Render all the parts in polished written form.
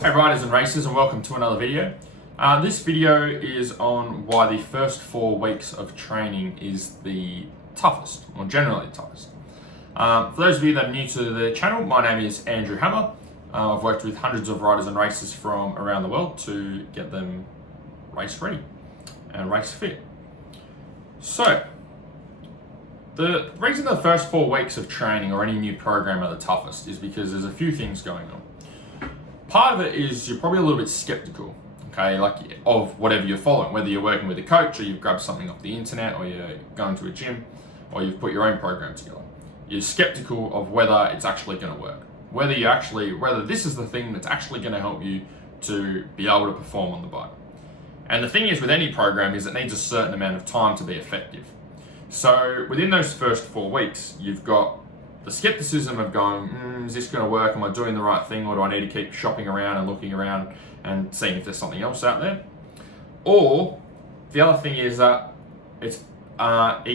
Hey riders and racers, and welcome to another video. This video is on why the first 4 weeks of training is the toughest, or generally the toughest. For those of you that are new to the channel, my name is Andrew Hammer. I've worked with hundreds of riders and racers from around the world to get them race ready and race fit. So, the reason the first 4 weeks of training or any new program are the toughest is because there's a few things going on. Part of it is you're probably a little bit skeptical, okay, of whatever you're following, whether you're working with a coach or you've grabbed something off the internet or you're going to a gym or you've put your own program together. You're skeptical of whether it's actually going to work, whether this is the thing that's actually going to help you to be able to perform on the bike. And the thing is with any program is it needs a certain amount of time to be effective. So within those first 4 weeks, you've got the skepticism of going, is this going to work? Am I doing the right thing? Or do I need to keep shopping around and looking around and seeing if there's something else out there? Or the other thing is that it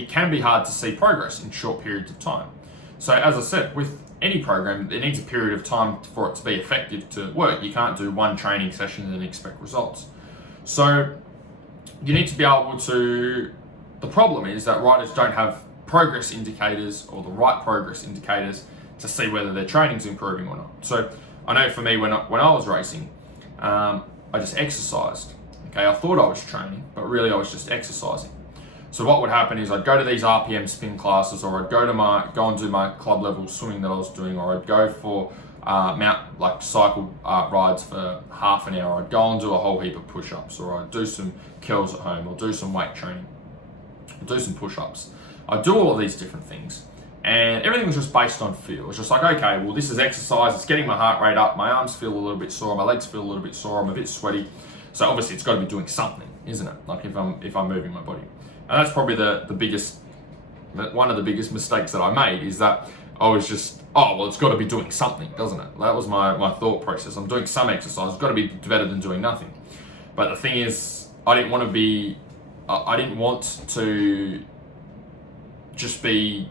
can be hard to see progress in short periods of time. So as I said, with any program, it needs a period of time for it to be effective to work. You can't do one training session and expect results. So you need to be able to, the problem is that riders don't have progress indicators or the right progress indicators to see whether their training's improving or not. So I know for me when I was racing, I just exercised. Okay, I thought I was training, but really I was just exercising. So what would happen is I'd go to these RPM spin classes, or I'd go and do my club level swimming that I was doing, or I'd go for cycle rides for half an hour. I'd go and do a whole heap of push-ups, or I'd do some curls at home, or do some weight training, or do some push-ups. I do all of these different things, and everything was just based on feel. It's just like, okay, well, this is exercise, it's getting my heart rate up, my arms feel a little bit sore, my legs feel a little bit sore, I'm a bit sweaty. So obviously it's got to be doing something, isn't it? Like if I'm moving my body. And that's probably one of the biggest mistakes that I made, is that I was just, it's got to be doing something, doesn't it? That was my thought process. I'm doing some exercise, it's got to be better than doing nothing. But the thing is, I didn't want to just be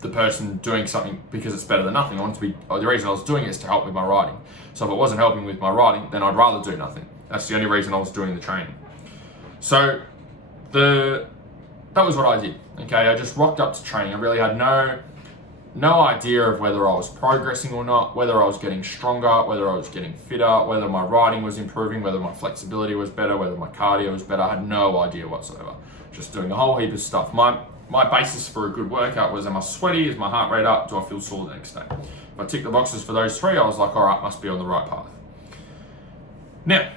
the person doing something because it's better than nothing. I wanted to be, the reason I was doing it is to help with my riding. So if it wasn't helping with my riding, then I'd rather do nothing. That's the only reason I was doing the training. So that was what I did. Okay, I just rocked up to training. I really had no idea of whether I was progressing or not, whether I was getting stronger, whether I was getting fitter, whether my riding was improving, whether my flexibility was better, whether my cardio was better. I had no idea whatsoever. Just doing a whole heap of stuff. My basis for a good workout was, am I sweaty? Is my heart rate up? Do I feel sore the next day? If I ticked the boxes for those three, I was like, all right, must be on the right path. Now,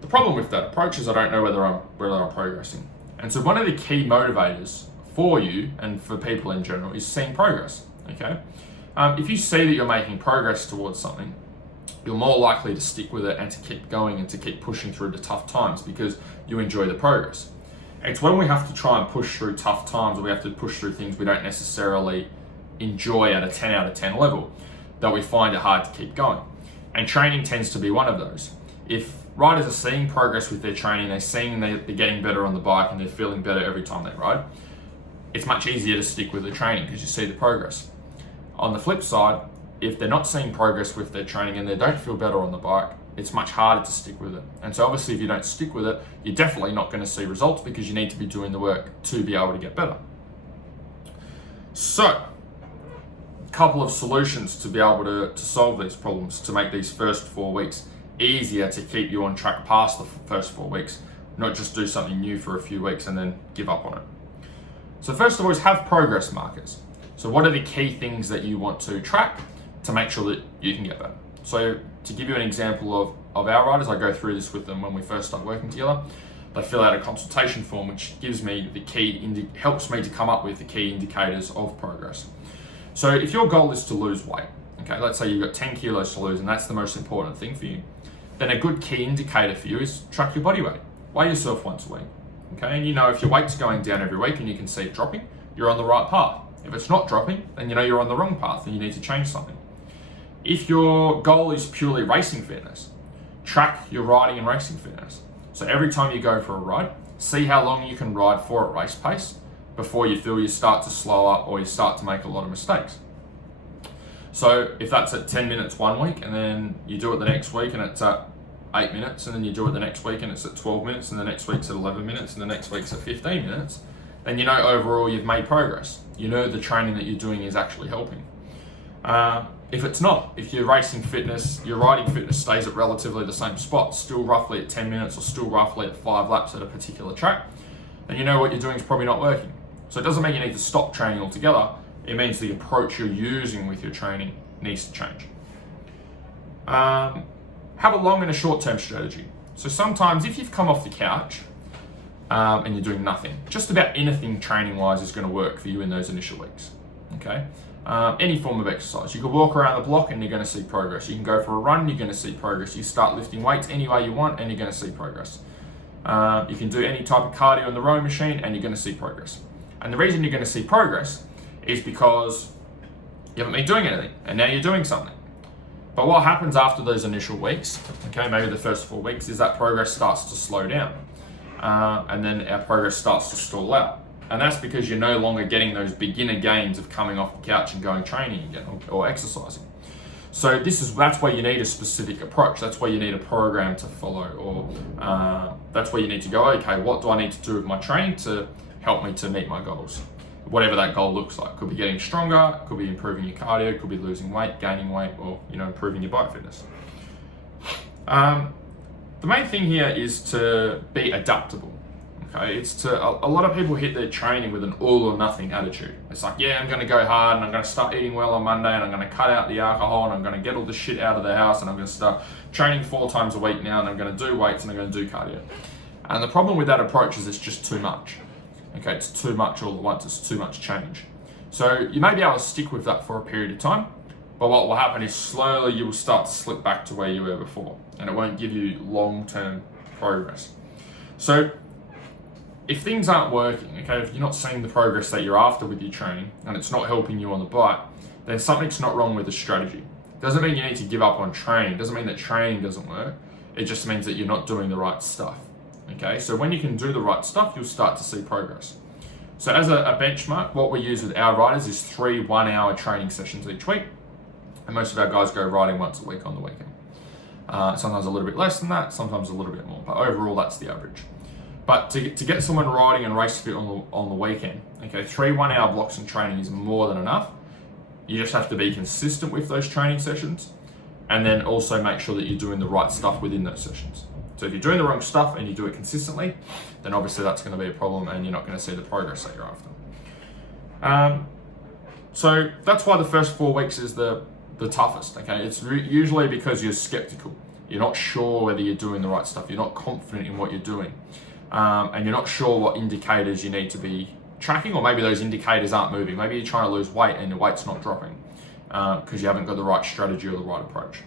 the problem with that approach is I don't know whether I'm progressing. And so one of the key motivators for you and for people in general is seeing progress, okay? If you see that you're making progress towards something, you're more likely to stick with it and to keep going and to keep pushing through the tough times because you enjoy the progress. It's when we have to try and push through tough times, or we have to push through things we don't necessarily enjoy at a 10 out of 10 level, that we find it hard to keep going. And training tends to be one of those. If riders are seeing progress with their training, they're seeing they're getting better on the bike and they're feeling better every time they ride, it's much easier to stick with the training because you see the progress. On the flip side, if they're not seeing progress with their training and they don't feel better on the bike, it's much harder to stick with it. And so obviously if you don't stick with it, you're definitely not going to see results because you need to be doing the work to be able to get better. So, a couple of solutions to be able to solve these problems, to make these first 4 weeks easier to keep you on track past the first 4 weeks, not just do something new for a few weeks and then give up on it. So first of all is have progress markers. So what are the key things that you want to track to make sure that you can get better? So to give you an example of our riders, I go through this with them when we first start working together. They fill out a consultation form which gives me helps me to come up with the key indicators of progress. So if your goal is to lose weight, okay, let's say you've got 10 kilos to lose and that's the most important thing for you, then a good key indicator for you is track your body weight. Weigh yourself once a week, okay? And you know if your weight's going down every week and you can see it dropping, you're on the right path. If it's not dropping, then you know you're on the wrong path and you need to change something. If your goal is purely racing fitness, track your riding and racing fitness. So every time you go for a ride, see how long you can ride for at race pace before you feel you start to slow up or you start to make a lot of mistakes. So if that's at 10 minutes one week, and then you do it the next week and it's at 8 minutes, and then you do it the next week and it's at 12 minutes, and the next week's at 11 minutes, and the next week's at 15 minutes, then you know overall you've made progress. You know the training that you're doing is actually helping. If it's not, if your racing fitness, your riding fitness stays at relatively the same spot, still roughly at 10 minutes or still roughly at 5 laps at a particular track, then you know what you're doing is probably not working. So it doesn't mean you need to stop training altogether. It means the approach you're using with your training needs to change. Have a long and a short-term strategy. So sometimes if you've come off the couch and you're doing nothing, just about anything training-wise is going to work for you in those initial weeks. Okay. Any form of exercise. You could walk around the block and you're going to see progress. You can go for a run, you're going to see progress. You start lifting weights any way you want and you're going to see progress. You can do any type of cardio on the rowing machine and you're going to see progress. And the reason you're going to see progress is because you haven't been doing anything and now you're doing something. But what happens after those initial weeks, okay, maybe the first 4 weeks, is that progress starts to slow down. And then our progress starts to stall out. And that's because you're no longer getting those beginner gains of coming off the couch and going training again or exercising. So that's where you need a specific approach. That's where you need a program to follow, or that's where you need to go, okay, what do I need to do with my training to help me to meet my goals? Whatever that goal looks like. Could be getting stronger, could be improving your cardio, could be losing weight, gaining weight, or improving your bike fitness. The main thing here is to be adaptable. Okay, it's a lot of people hit their training with an all or nothing attitude. It's like, yeah, I'm going to go hard and I'm going to start eating well on Monday and I'm going to cut out the alcohol and I'm going to get all the shit out of the house and I'm going to start training 4 times a week now and I'm going to do weights and I'm going to do cardio. And the problem with that approach is it's just too much. Okay, it's too much all at once, it's too much change. So you may be able to stick with that for a period of time, but what will happen is slowly you will start to slip back to where you were before and it won't give you long-term progress. So if things aren't working, okay, if you're not seeing the progress that you're after with your training and it's not helping you on the bike, then something's not wrong with the strategy. Doesn't mean you need to give up on training, doesn't mean that training doesn't work, it just means that you're not doing the right stuff. Okay, so when you can do the right stuff, you'll start to see progress. So as a benchmark, what we use with our riders is 3 1-hour training sessions each week. And most of our guys go riding once a week on the weekend. Sometimes a little bit less than that, sometimes a little bit more, but overall that's the average. But to get someone riding and race fit on the weekend, okay, 3 1-hour blocks in training is more than enough. You just have to be consistent with those training sessions and then also make sure that you're doing the right stuff within those sessions. So if you're doing the wrong stuff and you do it consistently, then obviously that's going to be a problem and you're not going to see the progress that you're after. So that's why the first 4 weeks is the toughest, okay? It's usually because you're skeptical. You're not sure whether you're doing the right stuff. You're not confident in what you're doing. And you're not sure what indicators you need to be tracking, or maybe those indicators aren't moving. Maybe you're trying to lose weight and your weight's not dropping because you haven't got the right strategy or the right approach.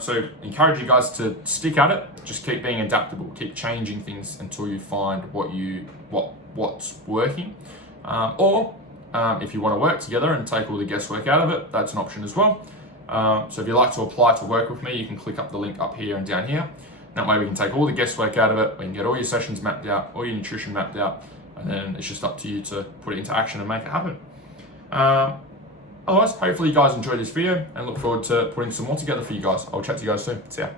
So encourage you guys to stick at it. Just keep being adaptable. Keep changing things until you find what's working. Or if you want to work together and take all the guesswork out of it, that's an option as well. So if you'd like to apply to work with me, you can click up the link up here and down here. That way we can take all the guesswork out of it. We can get all your sessions mapped out, all your nutrition mapped out, and then it's just up to you to put it into action and make it happen. Otherwise, hopefully you guys enjoyed this video and look forward to putting some more together for you guys. I'll chat to you guys soon. See ya.